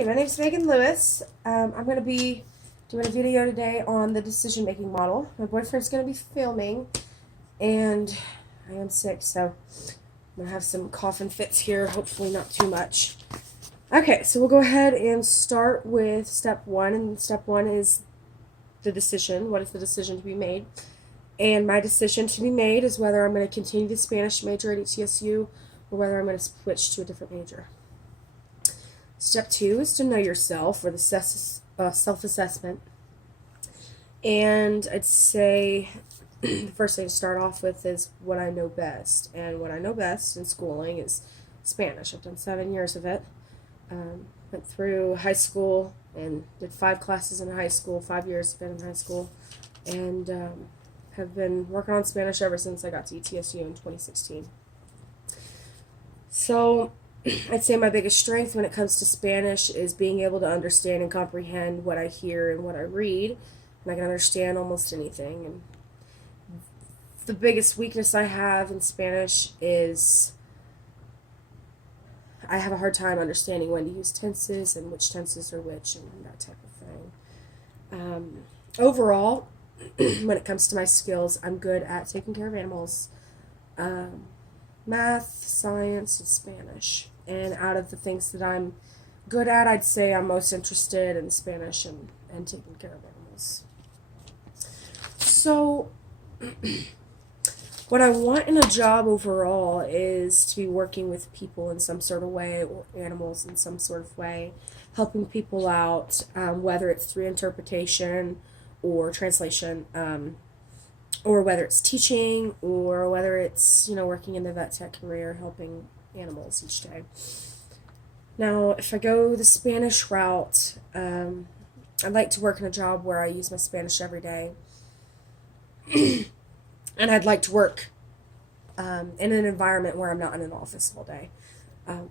Hi, my name is Megan Lewis. I'm going to be doing a video today on the decision-making model. My boyfriend's going to be filming, and I am sick, so I'm going to have some coughing fits here, hopefully not too much. Okay, so we'll go ahead and start with step one, and step one is the decision. What is the decision to be made? And my decision to be made is whether I'm going to continue the Spanish major at ETSU or whether I'm going to switch to a different major. Step two is to know yourself, or the self-assessment. And I'd say the first thing to start off with is what I know best. And what I know best in schooling is Spanish. I've done 7 years of it. Went through high school and did 5 classes in high school, 5 years been in high school, and have been working on Spanish ever since I got to ETSU in 2016. So I'd say my biggest strength when it comes to Spanish is being able to understand and comprehend what I hear and what I read, and I can understand almost anything. And the biggest weakness I have in Spanish is I have a hard time understanding when to use tenses and which tenses are which and that type of thing. Overall, when it comes to my skills, I'm good at taking care of animals, math, science, and Spanish. And out of the things that I'm good at, I'd say I'm most interested in Spanish and taking care of animals. So what I want in a job overall is to be working with people in some sort of way, or animals in some sort of way, helping people out, whether it's through interpretation or translation, or whether it's teaching, or whether it's, working in the vet tech career, helping animals each day. Now, if I go the Spanish route, I'd like to work in a job where I use my Spanish every day. And I'd like to work in an environment where I'm not in an office all day.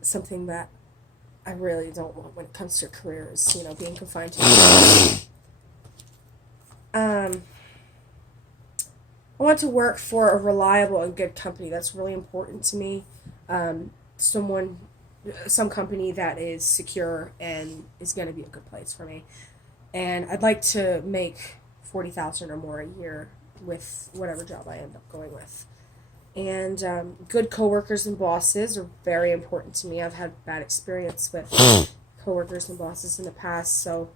Something that I really don't want when it comes to careers, being confined to. I want to work for a reliable and good company. That's really important to me. Some company that is secure and is going to be a good place for me. And I'd like to make $40,000 or more a year with whatever job I end up going with. And good coworkers and bosses are very important to me. I've had bad experience with coworkers and bosses in the past, so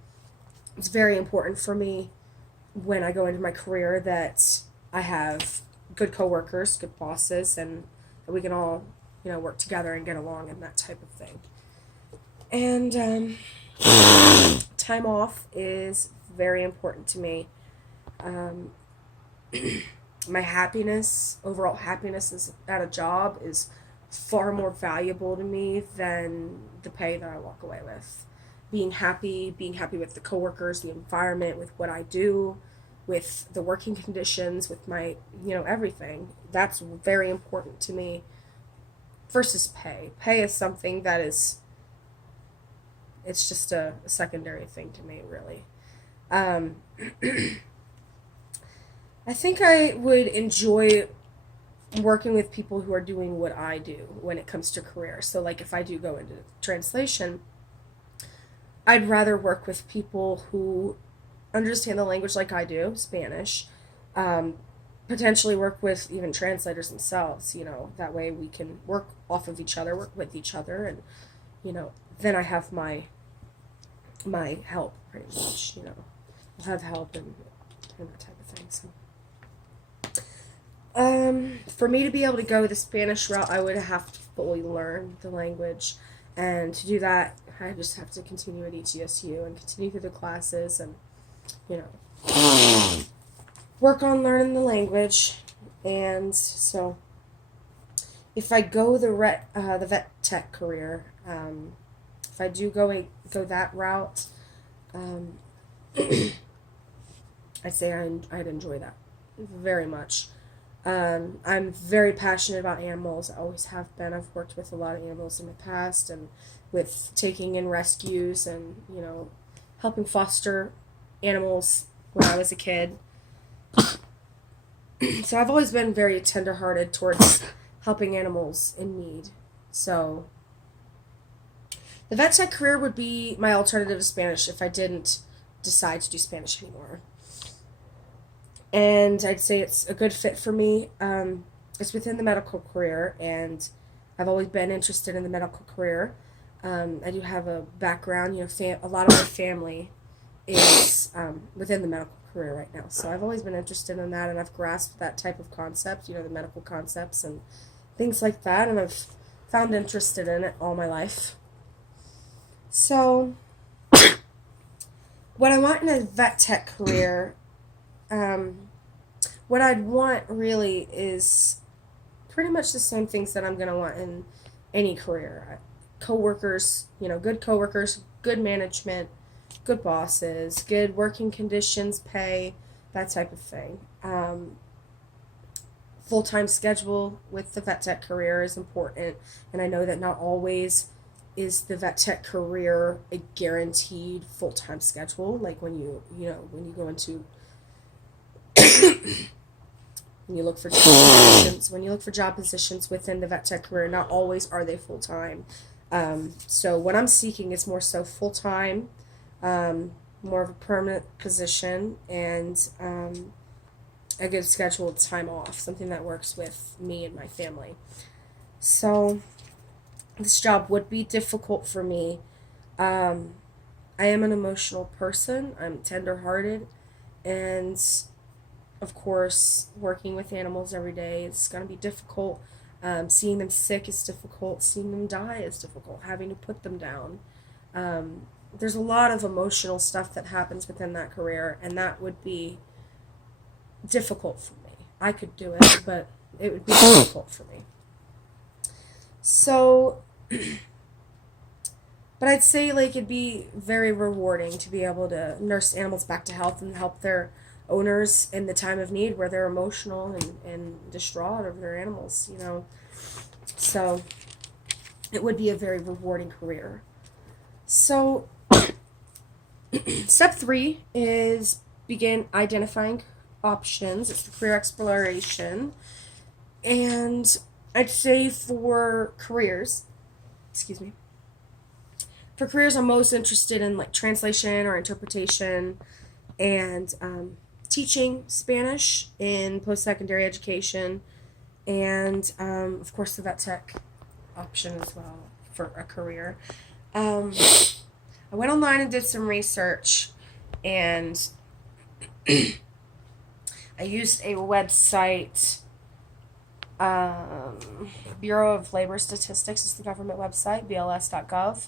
it's very important for me when I go into my career that I have good coworkers, good bosses, and that we can all, work together and get along and that type of thing. And time off is very important to me. My happiness, overall happiness at a job is far more valuable to me than the pay that I walk away with. Being happy with the coworkers, the environment, with what I do, with the working conditions, with my, everything. That's very important to me versus pay. Pay is something that it's just a secondary thing to me, really. I think I would enjoy working with people who are doing what I do when it comes to career. So, like, if I do go into translation, I'd rather work with people who understand the language like I do, Spanish, potentially work with even translators themselves, that way we can work off of each other, work with each other, and, then I have my help, pretty much, I'll have help and that type of thing, so. For me to be able to go the Spanish route, I would have to fully learn the language, and to do that, I just have to continue at ETSU and continue through the classes and, work on learning the language. And so, if I go the vet tech career, if I do go that route, I'd say I'd enjoy that very much. I'm very passionate about animals. I always have been. I've worked with a lot of animals in the past, and with taking in rescues and, helping foster animals when I was a kid. So I've always been very tender-hearted towards helping animals in need. So The vet tech career would be my alternative to Spanish if I didn't decide to do Spanish anymore. And I'd say it's a good fit for me. It's within the medical career, and I've always been interested in the medical career. I do have a background, a lot of my family is within the medical career right now. So I've always been interested in that, and I've grasped that type of concept, the medical concepts and things like that, and I've found interested in it all my life. So what I want in a vet tech career, what I'd want really is pretty much the same things that I'm going to want in any career. Coworkers, good coworkers, good management, good bosses, good working conditions, pay, that type of thing. Full-time schedule with the vet tech career is important, and I know that not always is the vet tech career a guaranteed full-time schedule. Like when you go into when you look for job positions within the vet tech career, not always are they full-time. So what I'm seeking is more so full-time, more of a permanent position, and a good scheduled time off, something that works with me and my family. So this job would be difficult for me. I am an emotional person. I'm tender-hearted, and of course, working with animals every day is going to be difficult. Seeing them sick is difficult. Seeing them die is difficult. Having to put them down. There's a lot of emotional stuff that happens within that career, and that would be difficult for me. I could do it, but it would be difficult for me. So, but I'd say it'd be very rewarding to be able to nurse animals back to health and help their owners in the time of need where they're emotional and distraught over their animals, So it would be a very rewarding career. So step 3 is begin identifying options. It's the career exploration. And I'd say for careers, I'm most interested in translation or interpretation and teaching Spanish in post-secondary education, and of course the vet tech option as well for a career. I went online and did some research, and I used a website, Bureau of Labor Statistics is the government website, bls.gov,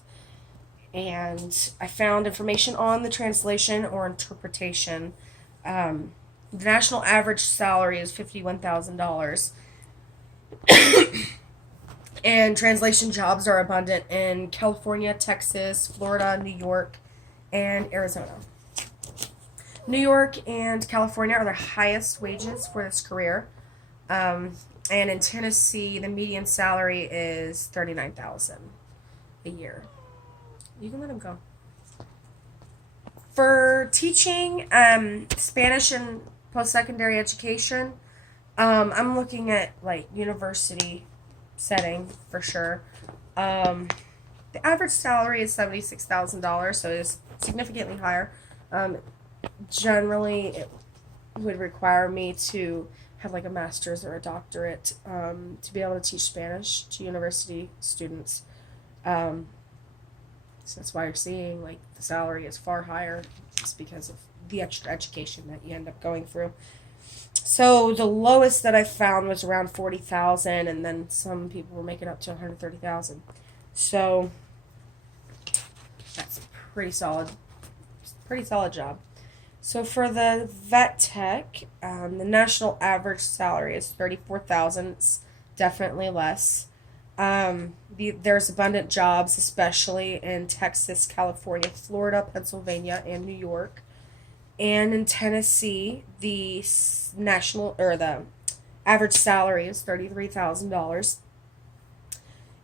and I found information on the translation or interpretation. The national average salary is $51,000, and translation jobs are abundant in California, Texas, Florida, New York, and Arizona. New York and California are the highest wages for this career, and in Tennessee, the median salary is $39,000 a year. You can let him go. For teaching Spanish and post-secondary education, I'm looking at university setting for sure. The average salary is $76,000, so it is significantly higher. Generally, it would require me to have a master's or a doctorate to be able to teach Spanish to university students. So that's why you're seeing the salary is far higher, just because of the extra education that you end up going through. So the lowest that I found was around $40,000, and then some people were making up to $130,000. So that's pretty solid job. So for the vet tech, the national average salary is $34,000. It's definitely less. There's abundant jobs, especially in Texas, California, Florida, Pennsylvania, and New York. And in Tennessee, the average salary is $33,000.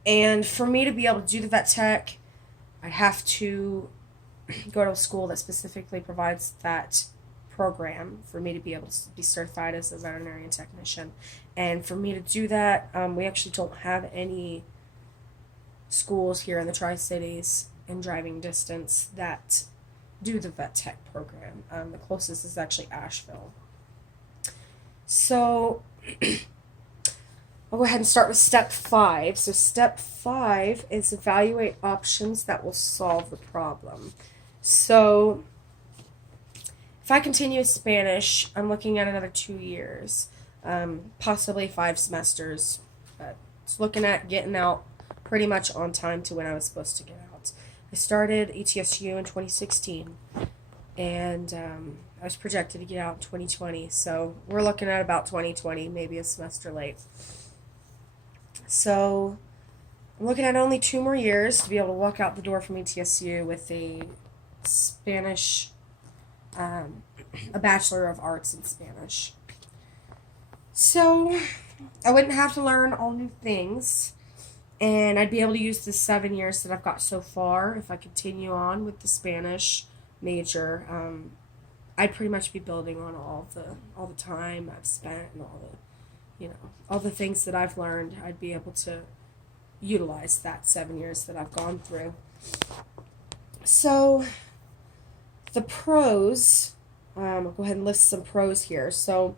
And for me to be able to do the vet tech, I have to go to a school that specifically provides that program for me to be able to be certified as a veterinarian technician. And for me to do that, we actually don't have any schools here in the Tri-Cities in driving distance that do the vet tech program. The closest is actually Asheville. So I'll go ahead and start with step 5. So step 5 is evaluate options that will solve the problem. So if I continue Spanish, I'm looking at another 2 years, possibly 5 semesters. But it's looking at getting out pretty much on time to when I was supposed to get out. I started ETSU in 2016, and I was projected to get out in 2020. So we're looking at about 2020, maybe a semester late. So I'm looking at only 2 more years to be able to walk out the door from ETSU with a Spanish, a Bachelor of Arts in Spanish. So I wouldn't have to learn all new things, and I'd be able to use the 7 years that I've got so far. If I continue on with the Spanish major, I'd pretty much be building on all the time I've spent and all the things that I've learned. I'd be able to utilize that 7 years that I've gone through. So the pros, I'll go ahead and list some pros here. So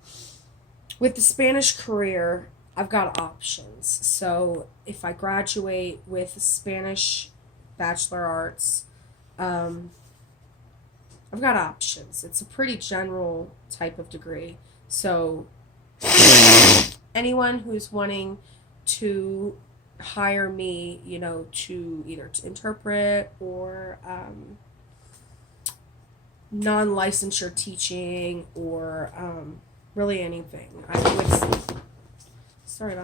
with the Spanish career, I've got options. So if I graduate with Spanish Bachelor Arts, I've got options. It's a pretty general type of degree. So anyone who's wanting to hire me, to either to interpret or non-licensure teaching or really anything, I would. Sorry about